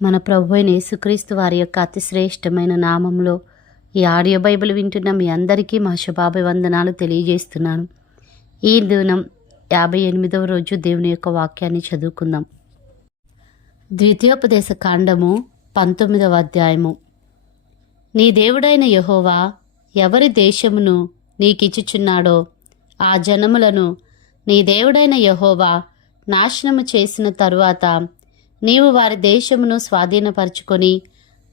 మన ప్రభువైన యేసుక్రీస్తు వారి యొక్క అతి శ్రేష్టమైన నామంలో ఈ ఆడియో బైబిల్ వింటున్న మీ అందరికీ మా శుభాభివందనాలు తెలియజేస్తున్నాను. ఈ దినం 58వ రోజు దేవుని యొక్క వాక్యాన్ని చదువుకుందాం. ద్వితీయోపదేశ కాండము 19వ అధ్యాయము. నీ దేవుడైన యెహోవా ఎవరి దేశమును నీకిచ్చుచున్నాడో ఆ జనములను నీ దేవుడైన యెహోవా నాశనము చేసిన తరువాత నీవు వారి దేశమును స్వాధీనపరచుకొని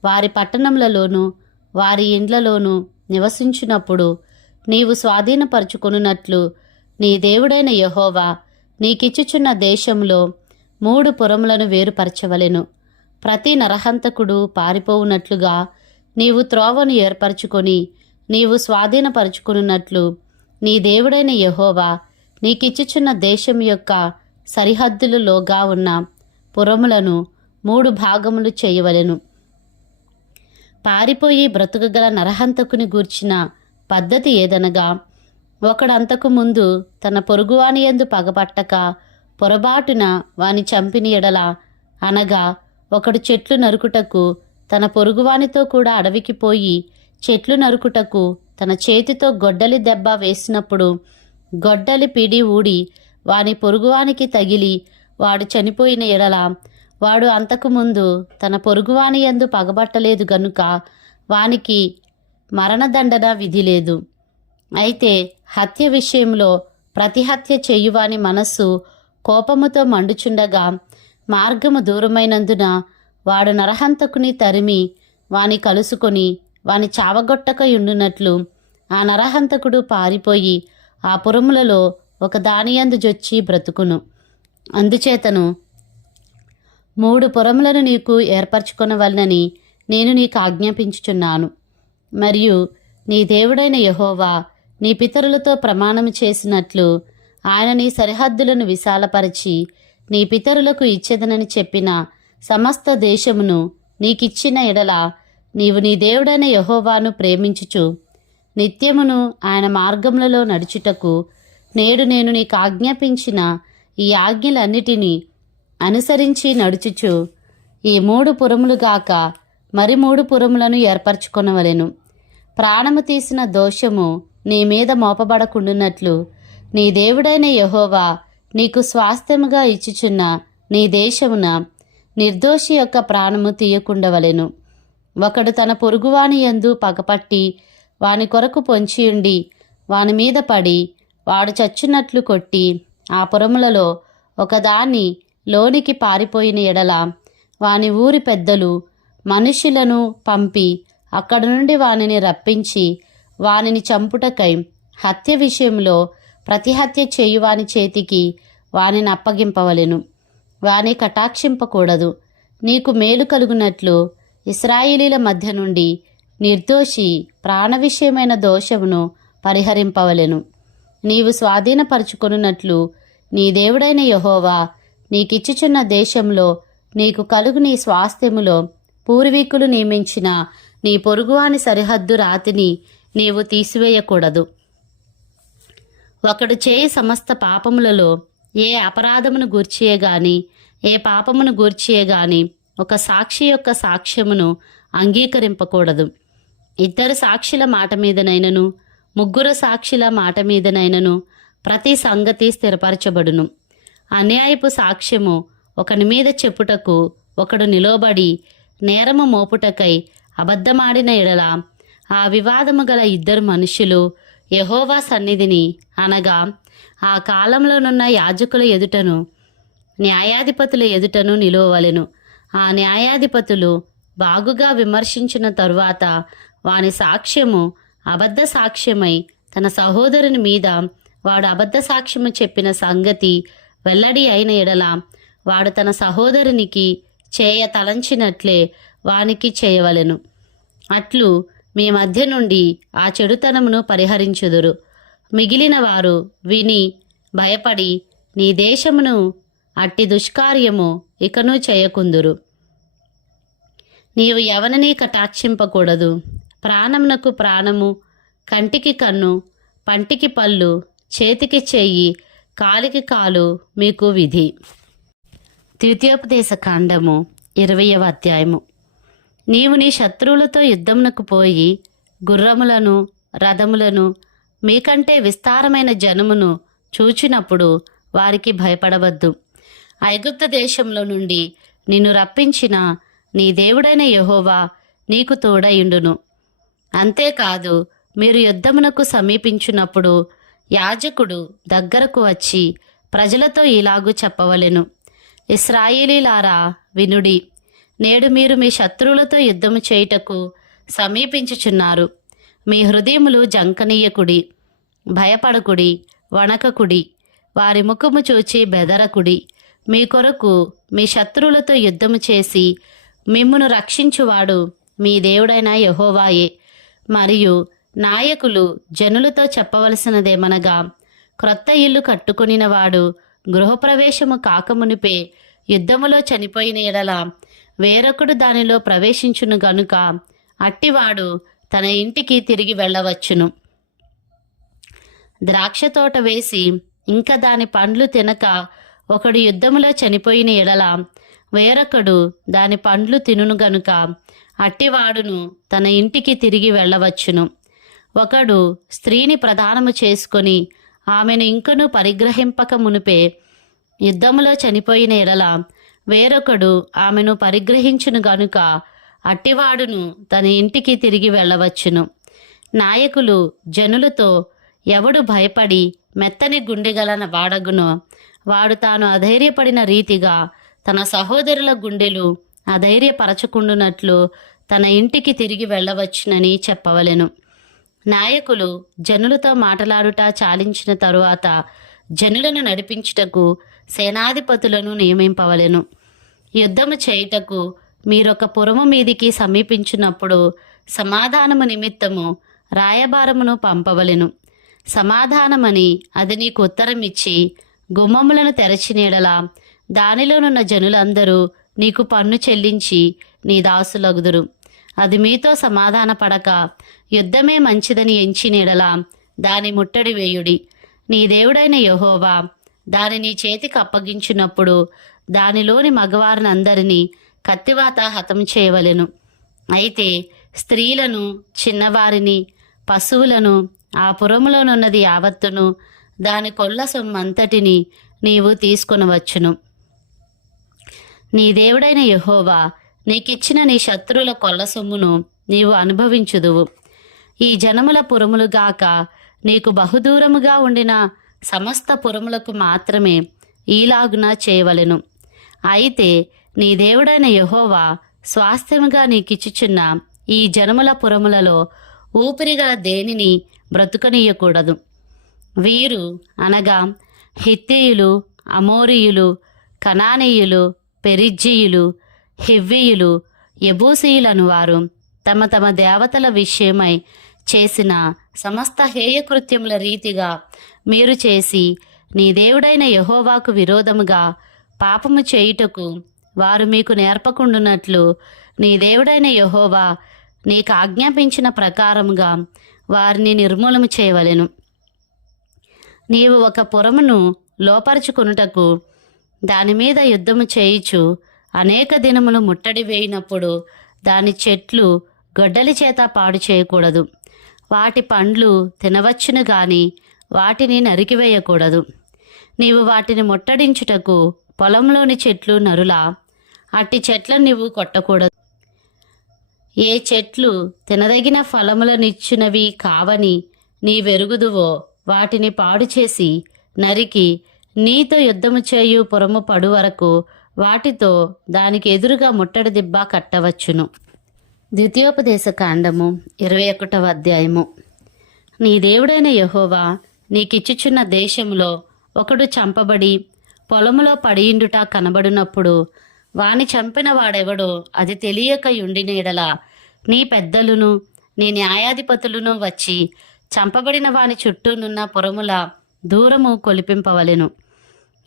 వారి పట్టణములలోనూ వారి ఇండ్లలోనూ నివసించినప్పుడు నీవు స్వాధీనపరచుకొనున్నట్లు నీ దేవుడైన యెహోవా నీకిచ్చుచున్న దేశంలో 3 పురములను వేరుపరచవలెను. ప్రతి నరహంతకుడు పారిపోవునట్లుగా నీవు త్రోవను ఏర్పరచుకొని నీవు స్వాధీనపరచుకొనున్నట్లు నీ దేవుడైన యెహోవా నీకిచ్చుచున్న దేశం యొక్క సరిహద్దులలోగా ఉన్న పురములను 3 భాగములు చేయవలెను. పారిపోయి బ్రతుకగల నరహంతకుని గూర్చిన పద్ధతి ఏదనగా, ఒకడు అంతకు ముందు తన పొరుగువాని యందు పగపట్టక పొరబాటున వాని చంపిన ఎడల, అనగా ఒకడు చెట్లు నరుకుటకు తన పొరుగువానితో కూడా అడవికి పోయి చెట్లు నరుకుటకు తన చేతితో గొడ్డలి దెబ్బ వేసినప్పుడు గొడ్డలి పిడి ఊడి వాని పొరుగువానికి తగిలి వాడు చనిపోయిన ఎడల, వాడు అంతకుముందు తన పొరుగువాని యందు పగబట్టలేదు గనుక వానికి మరణదండన విధి లేదు. అయితే హత్య విషయంలో ప్రతిహత్య చేయువాని మనస్సు కోపముతో మండుచుండగా మార్గము దూరమైనందున వాడు నరహంతకుని తరిమి వాని కలుసుకొని వాని చావగొట్టకయుండునట్లు ఆ నరహంతకుడు పారిపోయి ఆ పురములలో ఒక దానియందు జొచ్చి బ్రతుకును. అందుచేతను 3 పురములను నీకు ఏర్పరచుకొనవలనని నేను నీకు ఆజ్ఞాపించుచున్నాను. మరియు నీ దేవుడైన యెహోవా నీ పితరులతో ప్రమాణము చేసినట్లు ఆయన నీ సరిహద్దులను విశాలపరిచి నీ పితరులకు ఇచ్చేదనని చెప్పిన సమస్త దేశమును నీకిచ్చిన ఎడల, నీవు నీ దేవుడైన యెహోవాను ప్రేమించుచు నిత్యమును ఆయన మార్గములలో నడుచుటకు నేడు నేను నీకు ఆజ్ఞాపించిన ఈ ఆజ్ఞలన్నిటినీ అనుసరించి నడుచుచు ఈ 3 పురములు గాక మరి 3 పురములను ఏర్పరచుకొనవలెను. ప్రాణము తీసిన దోషము నీ మీద మోపబడకుండునట్లు నీ దేవుడైన యెహోవా నీకు స్వాస్థ్యముగా ఇచ్చుచున్న నీ దేశమున నిర్దోషి యొక్క ప్రాణము తీయకుండవలెను. ఒకడు తన పొరుగువాని యందు పగపట్టి వాని కొరకు పొంచియుండి వాని మీద పడి వాడు చచ్చునట్లు కొట్టి ఆ పురములలో ఒకదాన్ని లోనికి పారిపోయిన ఎడల, వాని ఊరి పెద్దలు మనుష్యులను పంపి అక్కడి నుండి వానిని రప్పించి వానిని చంపుటకై హత్య విషయంలో ప్రతిహత్య చేయువాని చేతికి వానిని అప్పగింపవలెను. వాని కటాక్షింపకూడదు. నీకు మేలు కలుగునట్లు ఇశ్రాయేలీల మధ్య నుండి నిర్దోషి ప్రాణ విషయమైన దోషమును పరిహరింపవలెను. నీవు స్వాధీనపరచుకొనున్నట్లు నీ దేవుడైన యెహోవా నీకిచ్చుచున్న దేశంలో నీకు కలుగు నీ స్వాస్థ్యములో పూర్వీకులు నియమించిన నీ పొరుగువాని సరిహద్దు రాతిని నీవు తీసివేయకూడదు. ఒకడు చేయి సమస్త పాపములలో ఏ అపరాధమును గూర్చియే గాని ఏ పాపమును గూర్చియే గాని ఒక సాక్షి యొక్క సాక్ష్యమును అంగీకరింపకూడదు. 2 సాక్షుల మాట మీదనైనను 3 సాక్షుల మాట మీదనైనను ప్రతి సంగతి స్థిరపరచబడును. అన్యాయపు సాక్ష్యము ఒకని మీద చెప్పుటకు ఒకడు నిలబడి నేరము మోపుటకై అబద్ధమాడిన ఎడల, ఆ వివాదము గల 2 మనుష్యులు యెహోవా సన్నిధిని, అనగా ఆ కాలంలోనున్న యాజకుల ఎదుటను న్యాయాధిపతుల ఎదుటను నిలువవలెను. ఆ న్యాయాధిపతులు బాగుగా విమర్శించిన తరువాత వాని సాక్ష్యము అబద్ధ సాక్ష్యమై తన సహోదరుని మీద వాడు అబద్ధ సాక్ష్యము చెప్పిన సంగతి వెల్లడి అయిన ఎడల, వాడు తన సహోదరునికి చేయ తలంచినట్లే వానికి చేయవలెను. అట్లు మీ మధ్య నుండి ఆ చెడుతనమును పరిహరించుదురు. మిగిలిన వారు విని భయపడి నీ దేశమును అట్టి దుష్కార్యము ఇకను చేయకుందురు. నీవు ఎవరినీ కటాక్షింపకూడదు. ప్రాణమునకు ప్రాణము, కంటికి కన్ను, పంటికి పళ్ళు, చేతికి చెయ్యి, కాలికి కాలు మీకు విధి. ద్వితీయోపదేశ కాండము 20వ అధ్యాయము. నీవు నీ శత్రువులతో యుద్ధమునకు పోయి గుర్రములను రథములను మీకంటే విస్తారమైన జనమును చూచినప్పుడు వారికి భయపడవద్దు. ఐగుప్తు దేశంలో నుండి నిన్ను రప్పించిన నీ దేవుడైన యెహోవా నీకు తోడయుండును. అంతేకాదు, మీరు యుద్ధమునకు సమీపించున్నప్పుడు యాజకుడు దగ్గరకు వచ్చి ప్రజలతో ఇలాగూ చెప్పవలెను: ఇశ్రాయేలీలారా వినుడి, నేడు మీరు మీ శత్రువులతో యుద్ధము చేయుటకు సమీపించుచున్నారు. మీ హృదయములు జంకనీయకుడి, భయపడకుడి, వణకకుడి, వారి ముఖము చూచి బెదరకుడి. మీ కొరకు మీ శత్రువులతో యుద్ధము చేసి మిమ్మును రక్షించువాడు మీ దేవుడైన యెహోవాయే. మరియు నాయకులు జనులతో చెప్పవలసినదేమనగా, క్రొత్త ఇల్లు కట్టుకొనినవాడు గృహప్రవేశము కాకమునిపే యుద్ధములో చనిపోయిన ఎడల వేరొకడు దానిలో ప్రవేశించును గనుక అట్టివాడు తన ఇంటికి తిరిగి వెళ్ళవచ్చును. ద్రాక్ష తోట వేసి ఇంకా దాని పండ్లు తినక ఒకడు యుద్ధములో చనిపోయిన ఎడల వేరొకడు దాని పండ్లు తినును గనుక అట్టివాడును తన ఇంటికి తిరిగి వెళ్ళవచ్చును. ఒకడు స్త్రీని ప్రదానము చేసుకొని ఆమెను ఇంకను పరిగ్రహింపక మునిపే యుద్ధములో చనిపోయిన ఎడల వేరొకడు ఆమెను పరిగ్రహించును గనుక అట్టివాడును తన ఇంటికి తిరిగి వెళ్ళవచ్చును. నాయకులు జనులతో, ఎవడు భయపడి మెత్తని గుండెగల వాడగునో వాడు తాను అధైర్యపడిన రీతిగా తన సహోదరుల గుండెలు అధైర్యపరచుకుండునట్లు తన ఇంటికి తిరిగి వెళ్ళవచ్చునని చెప్పవలెను. నాయకులు జనులతో మాటలాడుట చాలించిన తరువాత జనులను నడిపించుటకు సేనాధిపతులను నియమింపవలెను. యుద్ధము చేయుటకు మీరొక పురము మీదికి సమీపించినప్పుడు సమాధానము నిమిత్తము రాయబారమును పంపవలెను. సమాధానమని అది నీకు ఉత్తరమిచ్చి గుమ్మములను తెరచినీడలా దానిలోనున్న జనులందరూ నీకు పన్ను చెల్లించి నీ దాసులగుదురు. అది మీతో సమాధాన పడక యుద్ధమే మంచిదని ఎంచినీడలా దాని ముట్టడి వేయుడి. నీ దేవుడైన యెహోవా దాని నీ చేతికి అప్పగించినప్పుడు దానిలోని మగవారినందరినీ కత్తివాత హతం చేయవలెను. అయితే స్త్రీలను, చిన్నవారిని, పశువులను, ఆ పురములోనున్నది యావత్తును, దాని కొల్ల సొమ్మంతటిని నీవు తీసుకొనవచ్చును. నీ దేవుడైన యెహోవా నీకిచ్చిన నీ శత్రువుల కొల్ల సొమ్మును నీవు అనుభవించుదువు. ఈ జనముల పురములుగాక నీకు బహుదూరముగా ఉండిన సమస్త పురములకు మాత్రమే ఈలాగున చేయవలెను. అయితే నీ దేవుడైన యెహోవా స్వాస్థ్యముగా నీకిచ్చుచున్న ఈ జనముల పురములలో ఊపిరిగల దేనిని బ్రతుకనీయకూడదు. వీరు అనగా హిత్తీయులు, అమోరీయులు, కనానీయులు, పెరిజ్జీయులు, హివ్వీయులు, యెబూసీయులను వారు తమ తమ దేవతల విషయమై చేసిన సమస్త హేయకృత్యముల రీతిగా మీరు చేసి నీ దేవుడైన యెహోవాకు విరోధముగా పాపము చేయుటకు వారు మీకు నేర్పకుండునట్లు నీ దేవుడైన యెహోవా నీకు ఆజ్ఞాపించిన ప్రకారముగా వారిని నిర్మూలము చేయవలెను. నీవు ఒక పురమును లోపరుచుకొనుటకు దాని మీద యుద్ధము చేయుచు అనేక దినములు ముట్టడి వేయినప్పుడు దాని చెట్లు గొడ్డలి చేత పాడు చేయకూడదు. వాటి పండ్లు తినవచ్చును గాని వాటిని నరికివేయకూడదు. నీవు వాటిని ముట్టడించుటకు పొలంలోని చెట్లు నరులా, అట్టి చెట్లను నీవు కొట్టకూడదు. ఏ చెట్లు తినదగిన ఫలములనిచ్చునవి కావని నీవెరుగుదువో వాటిని పాడు చేసి నరికి నీతో యుద్ధము చేయు పురము పడు వరకు వాటితో దానికి ఎదురుగా ముట్టడి దిబ్బ కట్టవచ్చును. ద్వితీయోపదేశ కాండము 21వ అధ్యాయము. నీ దేవుడైన యెహోవా నీకిచ్చుచున్న దేశములో ఒకడు చంపబడి పొలములో పడియుండుట కనబడినప్పుడు వాని చంపిన వాడెవడో అది తెలియక యుండిన ఎడల నీ పెద్దలును నీ న్యాయాధిపతులను వచ్చి చంపబడిన వాని చుట్టూనున్న పురముల దూరము కొలిపింపవలెను.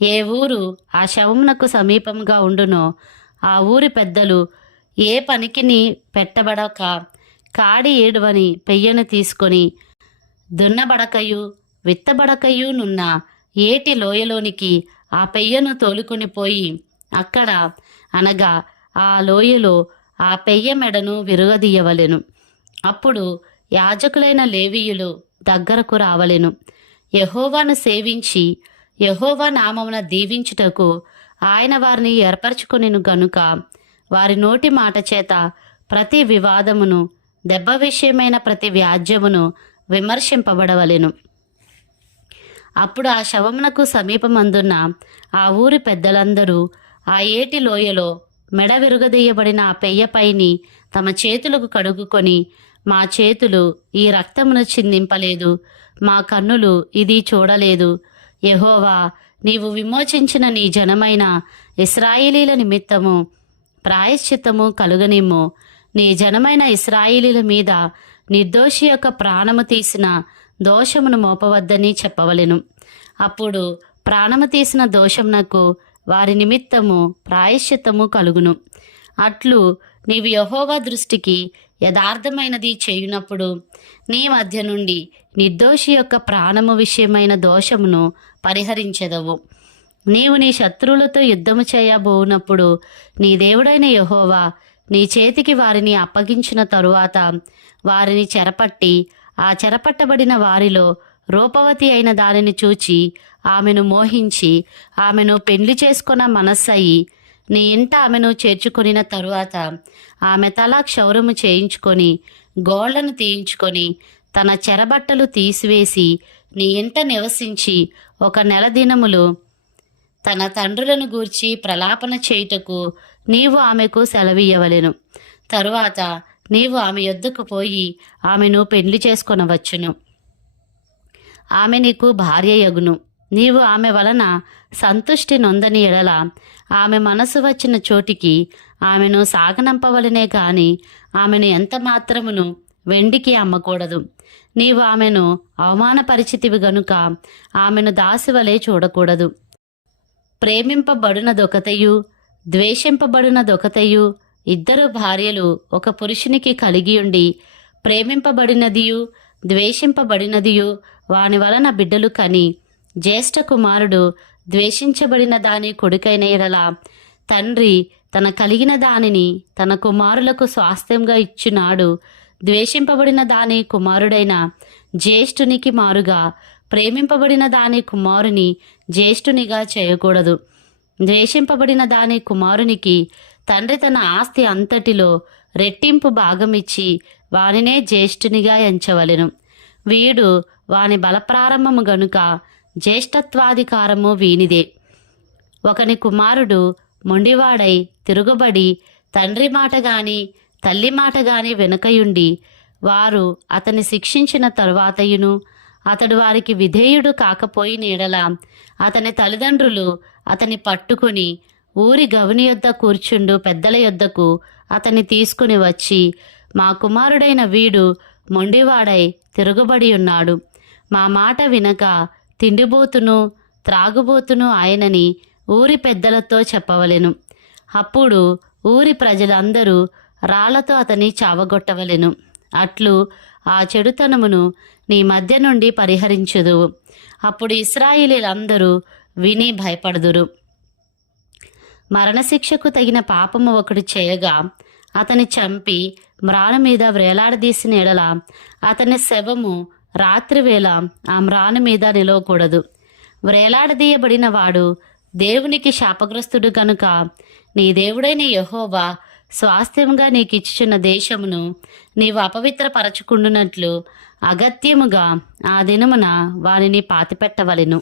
ఏ ఊరు ఆ శవమునకు సమీపంగా ఉండునో ఆ ఊరి పెద్దలు ఏ పనికిని పెట్టబడక కాడి ఏడువని పెయ్యను తీసుకొని దున్నబడకయు విత్తబడకయునున్న ఏటి లోయలోనికి ఆ పెయ్యను తోలుకొని పోయి అక్కడ అనగా ఆ లోయలో ఆ పెయ్య మెడను విరుగదీయవలెను. అప్పుడు యాజకులైన లేవీయులు దగ్గరకు రావలెను. యెహోవాను సేవించి యెహోవా నామమున దీవించుటకు ఆయన వారిని ఏర్పరచుకొనెను గనుక వారి నోటి మాట చేత ప్రతి వివాదమును, దెబ్బ విషయమైన ప్రతి వ్యాజ్యమును విమర్శింపబడవలెను. అప్పుడు ఆ శవమునకు సమీపమందున్న ఆ ఊరి పెద్దలందరూ ఆ ఏటి లోయలో మెడ విరుగదీయబడిన ఆ పెయ్యపైని తమ చేతులకు కడుగుకొని, మా చేతులు ఈ రక్తమును చిందింపలేదు, మా కన్నులు ఇది చూడలేదు. యెహోవా, నీవు విమోచించిన నీ జనమైన ఇశ్రాయేలీల నిమిత్తము ప్రాయశ్చిత్తము కలుగనిమ్ము. నీ జనమైన ఇశ్రాయేలీల మీద నిర్దోషి యొక్క ప్రాణము తీసిన దోషమును మోపవద్దని చెప్పవలెను. అప్పుడు ప్రాణము తీసిన దోషమునకు వారి నిమిత్తము ప్రాయశ్చిత్తము కలుగును. అట్లు నీవు యెహోవా దృష్టికి యథార్థమైనది చేయునప్పుడు నీ మధ్య నుండి నిర్దోషి యొక్క ప్రాణము విషయమైన దోషమును పరిహరించెదవు. నీవు నీ శత్రువులతో యుద్ధము చేయబోనప్పుడు నీ దేవుడైన యెహోవా నీ చేతికి వారిని అప్పగించిన తరువాత వారిని చెరపట్టి ఆ చెరపట్టబడిన వారిలో రూపవతి అయిన దానిని చూచి ఆమెను మోహించి ఆమెను పెండ్లి చేసుకొన మనస్సయి నీ ఇంట ఆమెను చేర్చుకొనిన తరువాత ఆమె తల క్షౌరము చేయించుకొని గోళ్లను తీయించుకొని తన చెరబట్టలు తీసివేసి నీ ఇంట నివసించి 1 నెల దినములు తన తండ్రులను గూర్చి ప్రలాపన చేయుటకు నీవు ఆమెకు సెలవీయవలెను. తరువాత నీవు ఆమె యొద్దకు పోయి ఆమెను పెండ్లి చేసుకొనవచ్చును. ఆమె నీకు భార్యయగును. నీవు ఆమె వలన సంతుష్టి నొందని ఎడల ఆమె మనసు వచ్చిన చోటికి ఆమెను సాగనంపవలనే గాని ఆమెను ఎంత మాత్రమును వెండికి అమ్మకూడదు. నీవు ఆమెను అవమానపరిచితివి గనుక ఆమెను దాసివలే చూడకూడదు. ప్రేమింపబడునదొకతయు ద్వేషింపబడునదొకతయు ఇద్దరు భార్యలు ఒక పురుషునికి కలిగియుండి ప్రేమింపబడినదియు ద్వేషింపబడినదియు వాని వలన బిడ్డలు కని జ్యేష్ఠ కుమారుడు ద్వేషించబడిన దాని కొడుకైన ఎడల తండ్రి తన కలిగిన దానిని తన కుమారులకు స్వాస్థ్యంగా ఇచ్చినాడు. ద్వేషింపబడిన దాని కుమారుడైన జ్యేష్ఠునికి మారుగా ప్రేమింపబడిన దాని కుమారుని జ్యేష్ఠునిగా చేయకూడదు. ద్వేషింపబడిన దాని కుమారునికి తండ్రి తన ఆస్తి అంతటిలో రెట్టింపు భాగమిచ్చి వానినే జ్యేష్ఠునిగా ఎంచవలెను. వీడు వాని బలప్రారంభము గనుక జ్యేష్ఠత్వాధికారము వీనిదే. ఒకని కుమారుడు మొండివాడై తిరుగుబడి తండ్రి మాట గాని తల్లి మాట గాని వెనుకయుండి వారు అతని శిక్షించిన తరువాతయును అతడు వారికి విధేయుడు కాకపోయిన ఎడల అతని తల్లిదండ్రులు అతని పట్టుకుని ఊరి గవిని యొద్ద కూర్చుండు పెద్దల యొద్దకు అతన్ని తీసుకుని వచ్చి, మా కుమారుడైన వీడు మొండివాడై తిరుగుబడి ఉన్నాడు, మా మాట వినక తిండిబోతును త్రాగుబోతును ఆయనని ఊరి పెద్దలతో చెప్పవలెను. అప్పుడు ఊరి ప్రజలందరూ రాళ్లతో అతని చావగొట్టవలెను. అట్లు ఆ చెడుతనమును నీ మధ్య నుండి పరిహరించుదువు. అప్పుడు ఇశ్రాయేలీలందరూ విని భయపడుదురు. మరణశిక్షకు తగిన పాపము ఒకడు చేయగా అతని చంపి మ్రాను మీద వ్రేలాడదీసిన ఎడల అతని శవము రాత్రివేళ ఆ మ్రాను మీద నిలవకూడదు. వ్రేలాడదీయబడిన వాడు దేవునికి శాపగ్రస్తుడు గనుక నీ దేవుడైన యెహోవా స్వాస్థ్యముగా నీకిచ్చుచున్న దేశమును నీవు అపవిత్రపరచుకుండునట్లు అగత్యముగా ఆ దినమున వానిని పాతిపెట్టవలెను.